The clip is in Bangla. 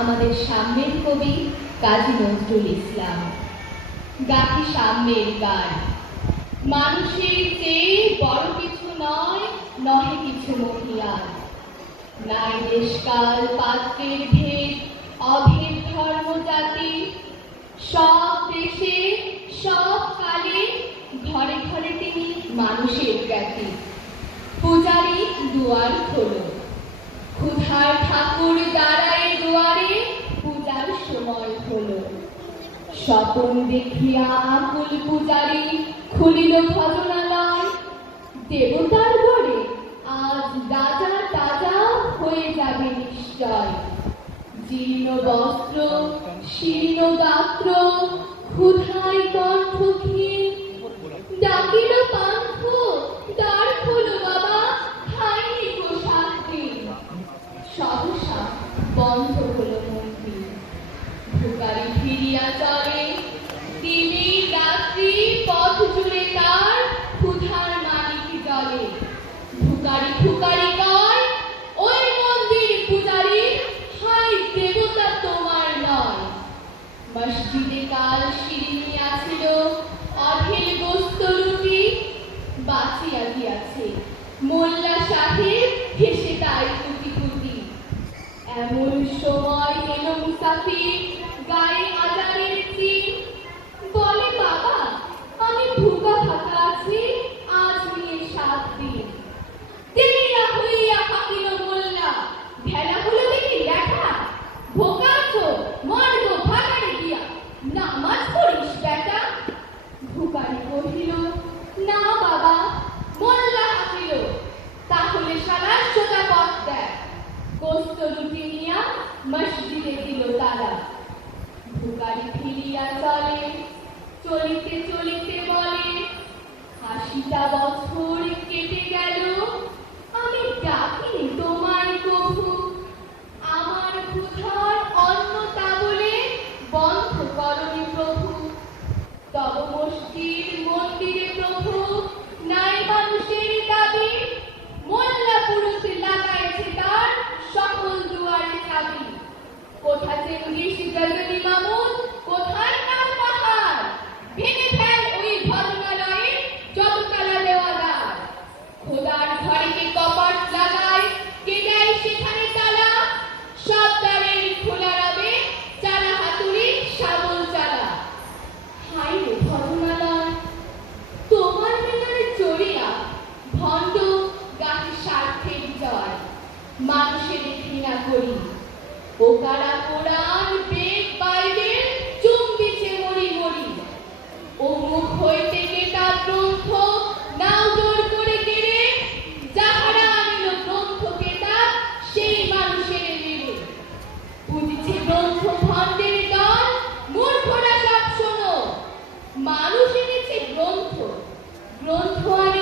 আমাদের সামনের কবি কাজী নজরুল ইসলাম। গাথি সামনের গান। মানুষের চেয়ে বড় কিছু নয়, নহে কিছু মহিয়ান। নাই দেশকাল পাত্রের ভেদ, অভেদ ধর্ম জাতি। সব দেশে সব কালে ঘরে ঘরে তিনি মানুষের জ্ঞাতি। পূজারি দুয়ার খোলো, ক্ষুধার ঠাকুর দাঁড়ায় দুয়ারে, পূজার সময় হলো। স্বপন দেখিয়া আকুল পূজারি খুলিল ভজনালয়। দেবতার ঘরে আজ রাজা তাজা হয়ে যাবে নিশ্চয়। জীর্ণ বস্ত্র, শীর্ণ গাত্র, ক্ষুধায় কণ্ঠহীন, ডাকিল পান্থ, দ্বার খোলো বাবা, খাইনি গো 7 দিন। সহসা বন্ধ হলো মন্দির। ভিখারি ফিরিয়া চলে, দিনের রাত্রি পথ জুড়ে তার ক্ষুধার মালিক জলে। ভিখারি ফুকারি কয়, ওই মন্দির পূজারি, হাই দেবতা তোমার নয়। মসজিদে কাল শিরিনি আছিল, অঢেল গোস্ত রুটি, বাঁচিয়া গিয়াছে মোল্লা সাহেব হেসে তাই কুটি কুটি। এমন সময় এলো মুসাফির, গায়ে আজানের চিন। বলে বাবা, আমি ভুকা থাকা আছি, আজ নিয়ে 7 দিন। দেরিয়া হইয়া হাকিল মোল্লা, ভেলা হলো দেখি দেখা। ভোকা আছো, মারবো ভাগাড়ে দিয়া, নামাজ পড়িস বেটা। ভিখারি কহিল, না বাবা। মোল্লা হাসিল, তাহলে শালা সোজা পথ দেখ। গোস্ত রুটি নিয়া মসজিদে দিল তারা। ভিখারি ফিরিয়া চলে, চলিতে চলিতে বলে, 80টা বছর কেটে গেল, আমি ডাকিনি তোমায় কভু। আমার ক্ষুধার অন্ন তা বলে বন্ধ করনি প্রভু। তব মসজিদ মন্দিরে প্রভু নাই মানুষের দাবি। মোল্লা পুরুষ লাগাইছে তার সকল দুয়ারে চাবি। কোথা চেঙ্গিস গজনী মামুন, কোথায় নাম পাহাড়। ভেঙে ফেল ওই ভজনালয়ে যত তালা দেওয়া দ্বার। খোদার ঘরেকে কপাট লাগায়, কে দেয় সেখানে তালা। সব দ্বারের খোলা রবে, চালা হাতুড়ি শাবল চালা। হাই রে ভজনালয়, তোমার ভেতরে চড়িয়া ভণ্ড গাহি স্বার্থের জয়। মানুষের ঘৃণা করি, ওকারা কোরআন বেদ বাইবেল চুম্বিছে মরি মরি। ও মুখ হইতে কেটা গ্রন্থ নাও জোর করে কেড়ে। যাহারা আনিল গ্রন্থ কেতা, সেই মানুষের মেরে। বুঝিছে গ্রন্থ ভণ্ডের দল, মূর্খরা সব শোনো। মানুষ এনেছে গ্রন্থ, গ্রন্থ আনে